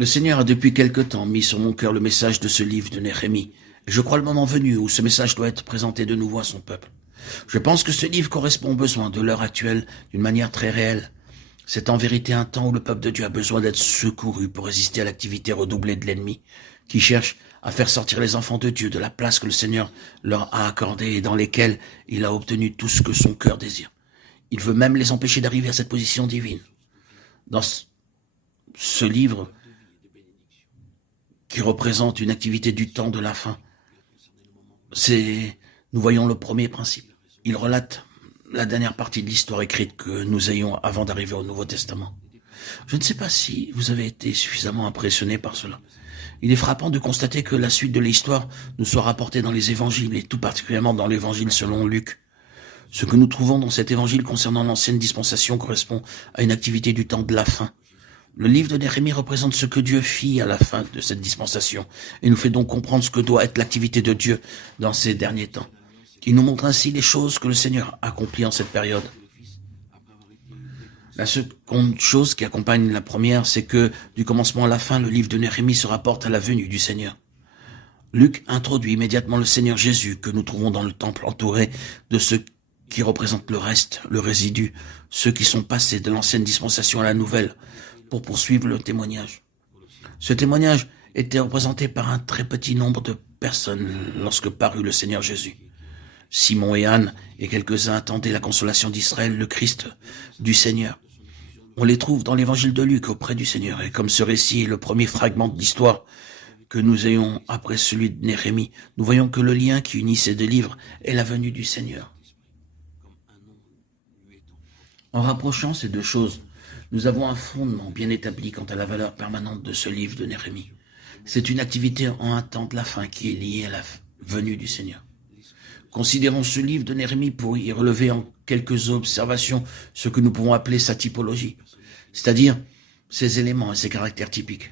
Le Seigneur a depuis quelque temps mis sur mon cœur le message de ce livre de Néhémie. Et je crois le moment venu où ce message doit être présenté de nouveau à son peuple. Je pense que ce livre correspond aux besoins de l'heure actuelle d'une manière très réelle. C'est en vérité un temps où le peuple de Dieu a besoin d'être secouru pour résister à l'activité redoublée de l'ennemi, qui cherche à faire sortir les enfants de Dieu de la place que le Seigneur leur a accordée et dans lesquelles il a obtenu tout ce que son cœur désire. Il veut même les empêcher d'arriver à cette position divine. Dans ce livre, qui représente une activité du temps de la fin, nous voyons le premier principe. Il relate la dernière partie de l'histoire écrite que nous ayons avant d'arriver au Nouveau Testament. Je ne sais pas si vous avez été suffisamment impressionné par cela. Il est frappant de constater que la suite de l'histoire nous soit rapportée dans les évangiles, et tout particulièrement dans l'évangile selon Luc. Ce que nous trouvons dans cet évangile concernant l'ancienne dispensation correspond à une activité du temps de la fin. Le livre de Néhémie représente ce que Dieu fit à la fin de cette dispensation, et nous fait donc comprendre ce que doit être l'activité de Dieu dans ces derniers temps. Il nous montre ainsi les choses que le Seigneur accomplit en cette période. La seconde chose qui accompagne la première, c'est que du commencement à la fin, le livre de Néhémie se rapporte à la venue du Seigneur. Luc introduit immédiatement le Seigneur Jésus que nous trouvons dans le temple entouré de ceux qui représentent le reste, le résidu, ceux qui sont passés de l'ancienne dispensation à la nouvelle pour poursuivre le témoignage. Ce témoignage était représenté par un très petit nombre de personnes lorsque parut le Seigneur Jésus. Simon et Anne et quelques-uns attendaient la consolation d'Israël, le Christ du Seigneur. On les trouve dans l'évangile de Luc auprès du Seigneur. Et comme ce récit est le premier fragment de l'histoire que nous ayons après celui de Néhémie, nous voyons que le lien qui unit ces deux livres est la venue du Seigneur. En rapprochant ces deux choses, nous avons un fondement bien établi quant à la valeur permanente de ce livre de Néhémie. C'est une activité en un temps de la fin qui est liée à la venue du Seigneur. Considérons ce livre de Néhémie pour y relever en quelques observations ce que nous pouvons appeler sa typologie, c'est-à-dire ses éléments et ses caractères typiques.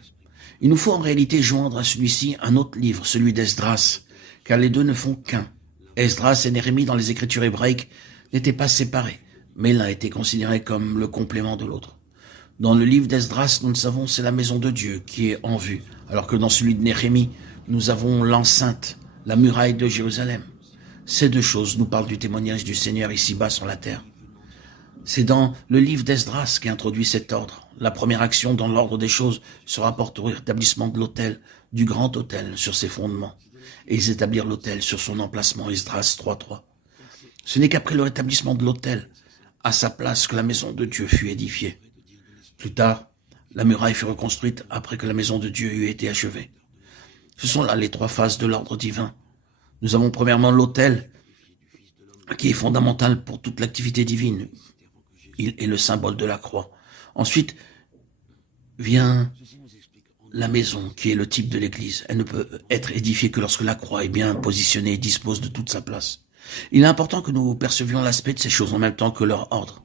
Il nous faut en réalité joindre à celui-ci un autre livre, celui d'Esdras, car les deux ne font qu'un. Esdras et Néhémie dans les écritures hébraïques n'étaient pas séparés, mais l'un était considéré comme le complément de l'autre. Dans le livre d'Esdras, nous le savons, c'est la maison de Dieu qui est en vue, alors que dans celui de Néhémie, nous avons l'enceinte, la muraille de Jérusalem. Ces deux choses nous parlent du témoignage du Seigneur ici-bas sur la terre. C'est dans le livre d'Esdras qu'introduit cet ordre. La première action dans l'ordre des choses se rapporte au rétablissement de l'autel, du grand autel sur ses fondements, et établir l'autel sur son emplacement, Esdras 3.3. Ce n'est qu'après le rétablissement de l'autel, à sa place, que la maison de Dieu fut édifiée. Plus tard, la muraille fut reconstruite après que la maison de Dieu eut été achevée. Ce sont là les trois phases de l'ordre divin. Nous avons premièrement l'autel, qui est fondamental pour toute l'activité divine. Il est le symbole de la croix. Ensuite vient la maison, qui est le type de l'église. Elle ne peut être édifiée que lorsque la croix est bien positionnée et dispose de toute sa place. Il est important que nous percevions l'aspect de ces choses en même temps que leur ordre.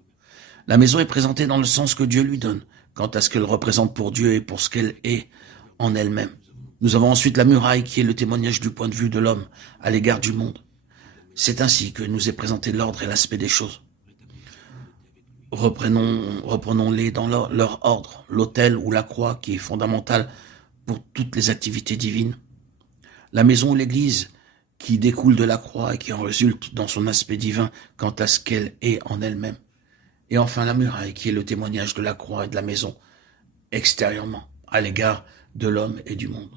La maison est présentée dans le sens que Dieu lui donne, quant à ce qu'elle représente pour Dieu et pour ce qu'elle est en elle-même. Nous avons ensuite la muraille qui est le témoignage du point de vue de l'homme à l'égard du monde. C'est ainsi que nous est présenté l'ordre et l'aspect des choses. Reprenons-les dans leur ordre. L'autel ou la croix qui est fondamental pour toutes les activités divines. La maison ou l'église qui découle de la croix et qui en résulte dans son aspect divin quant à ce qu'elle est en elle-même. Et enfin la muraille qui est le témoignage de la croix et de la maison extérieurement à l'égard de l'homme et du monde.